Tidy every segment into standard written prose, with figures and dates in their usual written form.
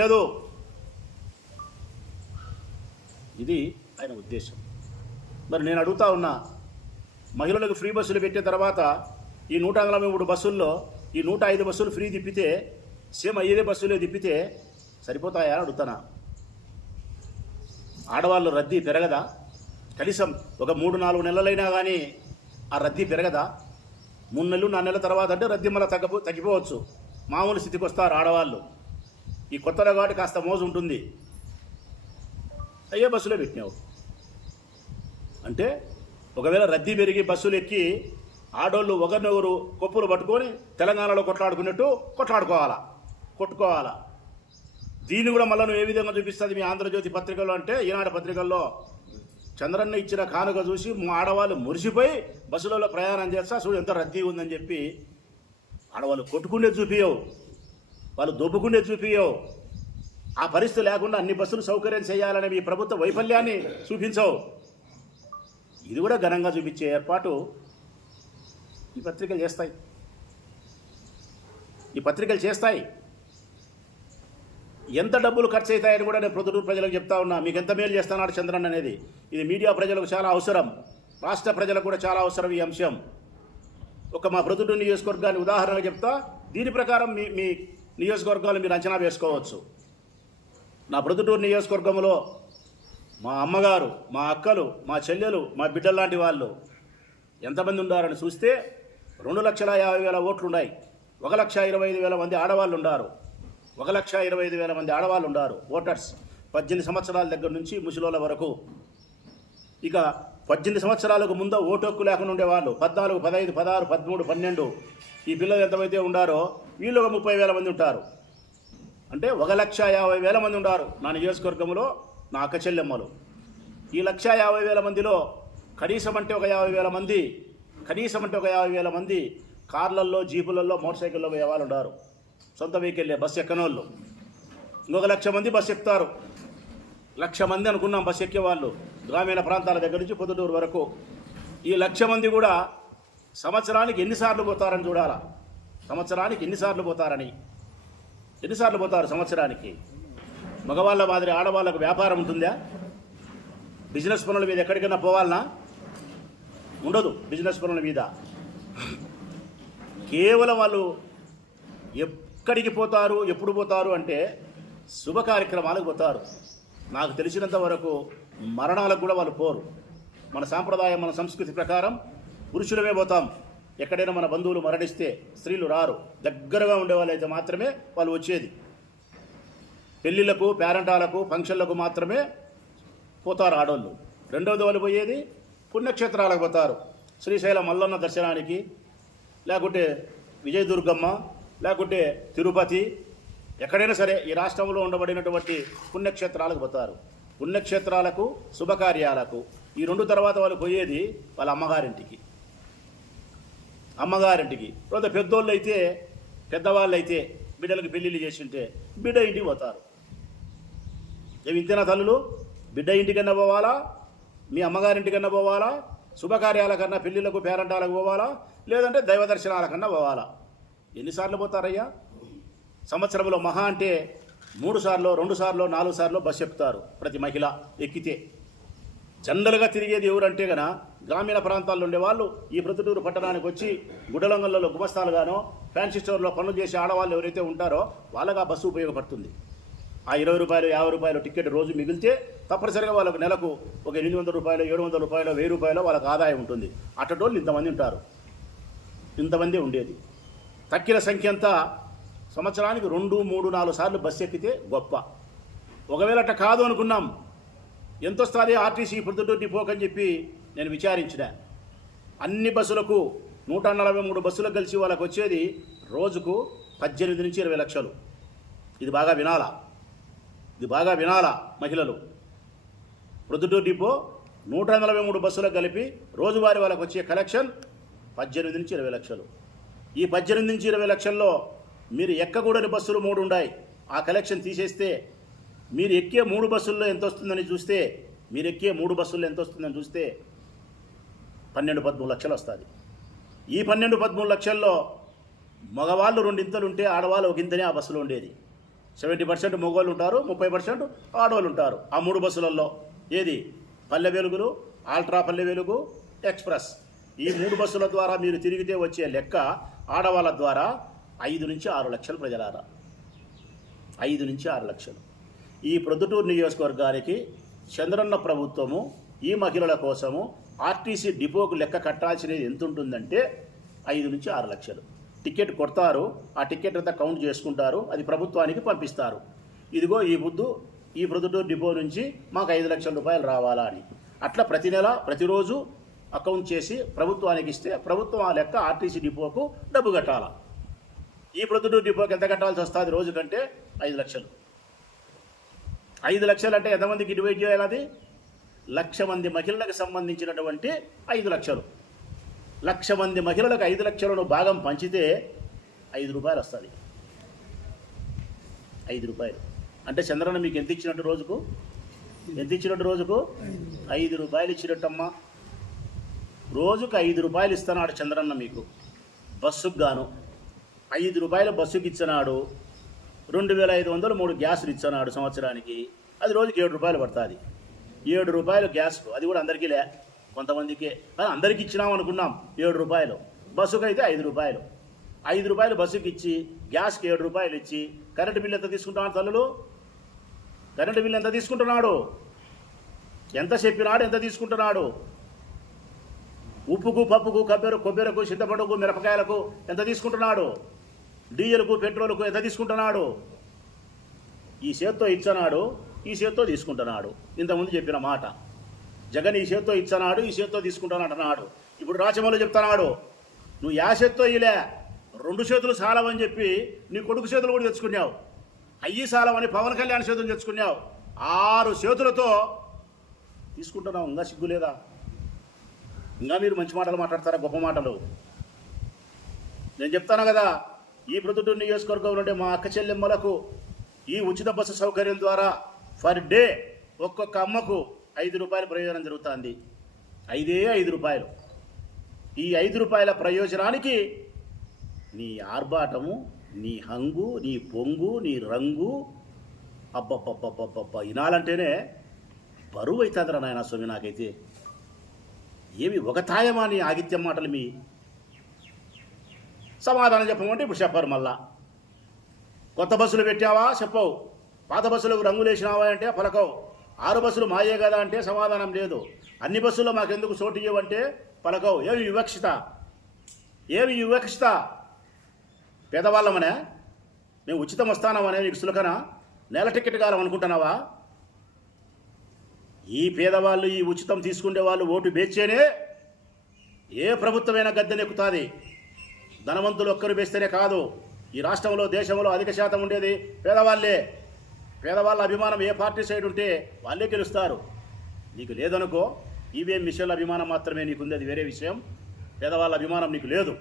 లేదు. ఇది ఆయన ఉద్దేశం. మరి నేను అడుగుతా ఉన్నా, మహిళలకు ఫ్రీ బస్సులు పెట్టిన తర్వాత ఈ 143 బస్సుల్లో ఈ 105 బస్సులు ఫ్రీ తిప్పితే సేమ్ అయ్యేదే బస్సులే తిప్పితే సరిపోతాయా అని అడుగుతానా? ఆడవాళ్ళు రద్దీ పెరగదా? కనీసం ఒక 3-4 నెలలైనా కానీ ఆ రద్దీ పెరగదా? 3 నెలలు 4 నెలల తర్వాత అంటే రద్దీ మళ్ళీ తగ్గిపోవచ్చు. మామూలు స్థితికి వస్తారు ఆడవాళ్ళు. ఈ కొత్తలో కాబట్టి కాస్త మోజు ఉంటుంది. అయ్యే బస్సులో పెట్టినావు అంటే ఒకవేళ రద్దీ పెరిగి బస్సులు ఎక్కి ఆడోళ్ళు ఒకరినొకరు కొప్పులు పట్టుకొని తెలంగాణలో కొట్లాడుకున్నట్టు కొట్టుకోవాలా. దీన్ని కూడా మళ్ళీ నువ్వు ఏ విధంగా చూపిస్తుంది మీ ఆంధ్రజ్యోతి పత్రికల్లో అంటే, ఈనాడు పత్రికల్లో చంద్రన్న ఇచ్చిన కానుక చూసి మా ఆడవాళ్ళు మురిసిపోయి బస్సులలో ప్రయాణం చేస్తా చూడు ఎంత రద్దీ ఉందని చెప్పి ఆడవాళ్ళు కొట్టుకునే చూపియవు, వాళ్ళు దొబ్బుకునే చూపియవు. ఆ పరిస్థితి లేకుండా అన్ని బస్సులు సౌకర్యం చేయాలనే మీ ప్రభుత్వ వైఫల్యాన్ని చూపించవు. ఇది కూడా ఘనంగా చూపించే ఏర్పాటు ఈ పత్రికలు చేస్తాయి. ఎంత డబ్బులు ఖర్చు అవుతాయని కూడా నేను ప్రొద్దుటూరు ప్రజలకు చెప్తా ఉన్నా. మీకు ఎంత మేలు చేస్తున్నాడు చంద్రన్న అనేది ఇది మీడియా ప్రజలకు చాలా అవసరం, రాష్ట్ర ప్రజలకు కూడా చాలా అవసరం ఈ అంశం. మా ప్రొద్దుటూరు నియోజకవర్గాన్ని ఉదాహరణగా చెప్తా. దీని ప్రకారం మీ నియోజకవర్గాలు మీరు అంచనా వేసుకోవచ్చు. నా ప్రొద్దుటూరు నియోజకవర్గంలో మా అమ్మగారు, మా అక్కలు, మా చెల్లెలు, మా బిడ్డలు లాంటి వాళ్ళు ఎంతమంది ఉన్నారని చూస్తే 2,50,000 ఓట్లు ఉన్నాయి. 1,25,000 మంది ఆడవాళ్ళు ఉన్నారు. 1,25,000 మంది ఆడవాళ్ళు ఉన్నారు ఓటర్స్. 18 సంవత్సరాల దగ్గర నుంచి ముసలోళ్ళ వరకు. ఇక 18 సంవత్సరాలకు ముందు ఓటు హక్కు లేకుండా ఉండేవాళ్ళు 14, 15, 16, 13, 12 ఈ పిల్లలు ఎంతమైతే ఉండారో వీళ్ళు 30,000 మంది ఉంటారు. అంటే 1,50,000 మంది ఉన్నారు నా నియోజకవర్గంలో నా అక్క చెల్లెమ్మలు. ఈ 1,50,000 మందిలో కనీసం అంటే ఒక 50,000 మంది కార్లల్లో, జీపులలో, మోటార్ సైకిల్లో పోయే వాళ్ళు ఉన్నారు. సొంత వెహికల్లే బస్సు ఎక్కనోళ్ళు. ఇంకొక 1,00,000 మంది బస్సు ఎక్కుతారు. 1,00,000 మంది అనుకున్నాం బస్సు ఎక్కేవాళ్ళు గ్రామీణ ప్రాంతాల దగ్గర నుంచి పొద్దుటూరు వరకు. ఈ 1,00,000 మంది కూడా సంవత్సరానికి ఎన్నిసార్లు పోతారని చూడాలా. సంవత్సరానికి ఎన్నిసార్లు పోతారు సంవత్సరానికి? మగవాళ్ళ మాదిరి ఆడవాళ్ళకు వ్యాపారం ఉంటుందా? బిజినెస్ పనుల మీద ఎక్కడికైనా పోవాలనా? ఉండదు. బిజినెస్ పనుల మీద కేవలం వాళ్ళు ఎక్కడికి పోతారు, ఎప్పుడు పోతారు అంటే శుభ కార్యక్రమాలకు పోతారు. నాకు తెలిసినంత వరకు మరణాలకు కూడా వాళ్ళు పోరు. మన సాంప్రదాయం, మన సంస్కృతి ప్రకారం పురుషులమే పోతాం. ఎక్కడైనా మన బంధువులు మరణిస్తే స్త్రీలు రారు. దగ్గరగా ఉండే వాళ్ళైతే మాత్రమే వాళ్ళు వచ్చేది. పెళ్ళిళ్ళకు, పేరంటాలకు, ఫంక్షన్లకు మాత్రమే పోతారు ఆడోళ్ళు. రెండవది వాళ్ళు పోయేది పుణ్యక్షేత్రాలకు పోతారు. శ్రీశైలం మల్లన్న దర్శనానికి, లేకుంటే విజయదుర్గమ్మ, లేకుంటే తిరుపతి, ఎక్కడైనా సరే ఈ రాష్ట్రంలో ఉండబడినటువంటి పుణ్యక్షేత్రాలకు పోతారు. పుణ్యక్షేత్రాలకు, శుభకార్యాలకు ఈ 2 తర్వాత వాళ్ళు పోయేది వాళ్ళ అమ్మగారింటికి. లేదా పెద్దోళ్ళు అయితే, పెద్దవాళ్ళు అయితే బిడ్డలకు పెళ్ళిళ్ళు చేసింటే బిడ్డ ఇంటికి పోతారు. ఏమి ఇంతేనా తల్లులు? బిడ్డ ఇంటికన్నా పోవాలా, మీ అమ్మగారింటికన్నా పోవాలా, శుభకార్యాలకన్నా, పెళ్ళిళ్ళకు, పేరంటాలకు పోవాలా, లేదంటే దైవ దర్శనాలకన్నా పోవాలా? ఎన్నిసార్లు పోతారయ్యా? సంవత్సరంలో మహా అంటే 3 సార్లు, 2 సార్లు, 4 సార్లు బస్సు ఎక్కుతారు ప్రతి మహిళ ఎక్కితే. జనరల్గా తిరిగేది ఎవరంటే గన గ్రామీణ ప్రాంతాల్లో ఉండేవాళ్ళు ఈ ప్రొద్దుటూరు పట్టణానికి వచ్చి గుడ్డలంగల్లో గుమస్తాలుగానో, ఫ్యాన్సీ స్టోర్లో పనులు చేసే ఆడవాళ్ళు ఎవరైతే ఉంటారో వాళ్ళకి ఆ బస్సు ఉపయోగపడుతుంది. ఆ 20 రూపాయలు, 50 రూపాయలు టికెట్ రోజు మిగిలితే తప్పనిసరిగా వాళ్ళకు నెలకు ఒక 800 రూపాయలు, 700 రూపాయలు, 1000 రూపాయలు వాళ్ళకి ఆదాయం ఉంటుంది. అట్టటోళ్ళు ఇంతమంది ఉంటారు. ఇంతమంది ఉండేది. తక్కిన సంఖ్య అంతా సంవత్సరానికి 2, 3, 4 సార్లు బస్సు ఎక్కితే గొప్ప. ఒకవేళ అట్ట కాదు అనుకున్నాం, ఎంత వస్తుంది ఆర్టీసీ ప్రొద్దుటూరు డిపోకని చెప్పి నేను విచారించిన. అన్ని బస్సులకు 143 బస్సులకు కలిసి వాళ్ళకు వచ్చేది రోజుకు 18 నుంచి 20 లక్షలు. ఇది బాగా వినాలా మహిళలు. ప్రొద్దుటూరు డిపో 143 బస్సులకు కలిపి రోజువారీ వాళ్ళకు వచ్చే కలెక్షన్ 18 నుంచి 20 లక్షలు. ఈ 18 నుంచి 20 లక్షల్లో మీరు ఎక్కకూడని బస్సులు 3 ఉన్నాయి. ఆ కలెక్షన్ తీసేస్తే మీరు ఎక్కే 3 బస్సుల్లో ఎంత వస్తుందని చూస్తే 12-13 లక్షలు వస్తుంది. ఈ 12-13 లక్షల్లో మగవాళ్ళు 2 ఇంతలు ఉంటే ఆడవాళ్ళు 1 ఇంతనే ఆ బస్సులో ఉండేది. 70% మగవాళ్ళు ఉంటారు, 30% ఆడవాళ్ళు ఉంటారు. ఆ 3 బస్సులలో ఏది పల్లె వెలుగులు, ఆల్ట్రా పల్లె వెలుగు, ఎక్స్ప్రెస్, ఈ 3 బస్సుల ద్వారా మీరు తిరిగితే వచ్చే లెక్క ఆడవాళ్ళ ద్వారా 5 నుంచి 6 లక్షలు ప్రజలారా, 5 నుంచి 6 లక్షలు. ఈ ప్రొద్దుటూరు నియోజకవర్గానికి చంద్రన్న ప్రభుత్వము ఈ మహిళల కోసము ఆర్టీసీ డిపోకు లెక్క కట్టాల్సినది ఎంత ఉంటుందంటే 5 నుంచి 6 లక్షలు. టికెట్ కొడతారు, ఆ టికెట్ అంతా కౌంట్ చేసుకుంటారు, అది ప్రభుత్వానికి పంపిస్తారు. ఇదిగో ఈ ప్రొద్దుటూరు డిపో నుంచి మాకు 5 లక్షల రూపాయలు రావాలా అని. అట్లా ప్రతి నెల ప్రతిరోజు అకౌంట్ చేసి ప్రభుత్వానికి ఇస్తే ప్రభుత్వం ఆ లెక్క ఆర్టీసీ డిపోకు డబ్బు కట్టాలా. ఈ ప్రొద్దుటూరు డిపోకి ఎంత కట్టాల్సి వస్తుంది రోజు కంటే? 5 లక్షలు. 5 లక్షలు అంటే ఎంతమందికి డివైడ్ చేయాలి? అది 1,00,000 మంది మహిళలకు సంబంధించినటువంటి 5 లక్షలు. 1,00,000 మంది మహిళలకు 5 లక్షలను భాగం పంచితే 5 రూపాయలు వస్తుంది. 5 రూపాయలు అంటే చంద్రన్న మీకు ఎంత ఇచ్చినట్టు రోజుకు? ఎంత ఇచ్చినట్టు రోజుకు? 5 రూపాయలు ఇచ్చినట్టమ్మా. రోజుకు 5 రూపాయలు ఇస్తున్నాడు చంద్రన్న మీకు బస్సుకు గాను. 5 రూపాయలు బస్సుకి ఇచ్చినాడు. 2,500 3 గ్యాసులు ఇచ్చినాడు సంవత్సరానికి. అది రోజుకి 7 రూపాయలు పడుతుంది. 7 రూపాయలు గ్యాస్కు, అది కూడా అందరికీ లే, కొంతమందికే. అందరికీ ఇచ్చినాం అనుకున్నాం 7 రూపాయలు. బస్సుకు అయితే 5 రూపాయలు. 5 రూపాయలు బస్సుకి ఇచ్చి గ్యాస్కి 7 రూపాయలు ఇచ్చి కరెంటు బిల్లు ఎంత తీసుకుంటున్నాడు తల్లులు? కరెంటు బిల్లు ఎంత తీసుకుంటున్నాడు? ఎంత చెప్పినాడు? ఎంత తీసుకుంటున్నాడు? ఉప్పుకు, పప్పుకు, కొబ్బెరకు, చింతపండుకు, మిరపకాయలకు ఎంత తీసుకుంటున్నాడు? డీజిల్కు, పెట్రోల్కు ఎంత తీసుకుంటున్నాడు? ఈ చేత్తో ఇచ్చనాడు, ఈ చేత్తో తీసుకుంటున్నాడు. ఇంతకుముందు చెప్పిన మాట. జగన్ ఈ చేత్తో ఇచ్చనాడు, ఈ చేత్తో తీసుకుంటాను అంటున్నాడు. ఇప్పుడు రాచమల్లు చెప్తున్నాడు, నువ్వు యా చేత్తో ఇలే, 2 చేతులు సాలవని చెప్పి నీ కొడుకు చేతులు కూడా తెచ్చుకున్నావు. అయ్యి సాలవని పవన్ కళ్యాణ్ చేతులు తెచ్చుకున్నావు. 6 చేతులతో తీసుకుంటున్నావు. ఇంకా సిగ్గు లేదా? ఇంకా మీరు మంచి మాటలు మాట్లాడతారా? గొప్ప మాటలు. నేను చెప్తాను కదా, ఈ ప్రొద్దుటూరు నియోజకవర్గంలో ఉండే మా అక్క చెల్లెమ్మలకు ఈ ఉచిత బస్సు సౌకర్యం ద్వారా ఫర్ డే ఒక్కొక్క అమ్మకు 5 రూపాయల ప్రయోజనం జరుగుతుంది. 5 రూపాయలు. ఈ 5 రూపాయల ప్రయోజనానికి నీ ఆర్భాటము, నీ హంగు, నీ పొంగు, నీ రంగు అబ్బబ్బబ్బబ్బబ్బ వినాలంటేనే బరువు అవుతుందిరా నాయన స్వామి. నాకైతే ఏమి ఒక తాయమా నీ ఆగిత్యం మాటలు. మీ సమాధానం చెప్పమంటే ఇప్పుడు చెప్పరు. మళ్ళా కొత్త బస్సులు పెట్టావా చెప్పవు, పాత బస్సులకు రంగులు వేసినావా అంటే పలకవు, 6 బస్సులు మాయే కదా అంటే సమాధానం లేదు, అన్ని బస్సుల్లో మాకెందుకు చోటు ఇవ్వంటే పలకవు. ఏమి వివక్షత? ఏమి వివక్షత? పేదవాళ్ళమనే మేము ఉచితం వస్తానామనే నీకు సులకన నెల టికెట్ కాలం అనుకుంటున్నావా? ఈ పేదవాళ్ళు ఈ ఉచితం తీసుకునే వాళ్ళు ఓటు బేచేనే ఏ ప్రభుత్వమైనా గద్దెనెక్కుతుంది. ధనవంతులు ఒక్కరు వేస్తేనే కాదు, ఈ రాష్ట్రంలో దేశంలో అధిక శాతం ఉండేది పేదవాళ్ళే. పేదవాళ్ళ అభిమానం ఏ పార్టీ సైడ్ ఉంటే వాళ్ళే గెలుస్తారు. నీకు లేదనుకో, ఈవీఎం మిషన్ల అభిమానం మాత్రమే నీకుంది, అది వేరే విషయం. పేదవాళ్ళ అభిమానం నీకు లేదు.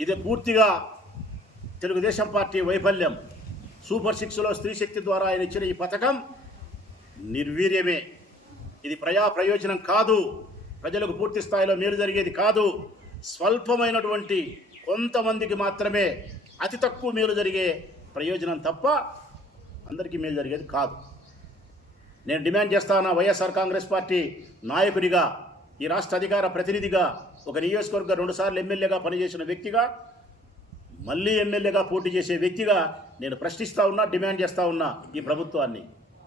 ఇది పూర్తిగా తెలుగుదేశం పార్టీ వైఫల్యం. సూపర్ 6లో స్త్రీ శక్తి ద్వారా ఆయన ఇచ్చిన ఈ పథకం నిర్వీర్యమే. ఇది ప్రయోజనం కాదు, ప్రజలకు పూర్తి స్థాయిలో మేలు జరిగేది కాదు. స్వల్పమైనటువంటి కొంతమందికి మాత్రమే అతి తక్కువ మేలు జరిగే ప్రయోజనం తప్ప అందరికీ మేలు జరిగేది కాదు. నేను డిమాండ్ చేస్తాను, వైఎస్ఆర్ కాంగ్రెస్ పార్టీ నాయకుడిగా, ఈ రాష్ట్ర అధికార ప్రతినిధిగా, ఒక నియోజకవర్గ 2 సార్లు ఎమ్మెల్యేగా పనిచేసిన వ్యక్తిగా, మళ్ళీ ఎమ్మెల్యేగా పోటీ చేసే వ్యక్తిగా నేను ప్రశ్నిస్తూ ఉన్నా, డిమాండ్ చేస్తూ ఉన్నా ఈ ప్రభుత్వాన్ని.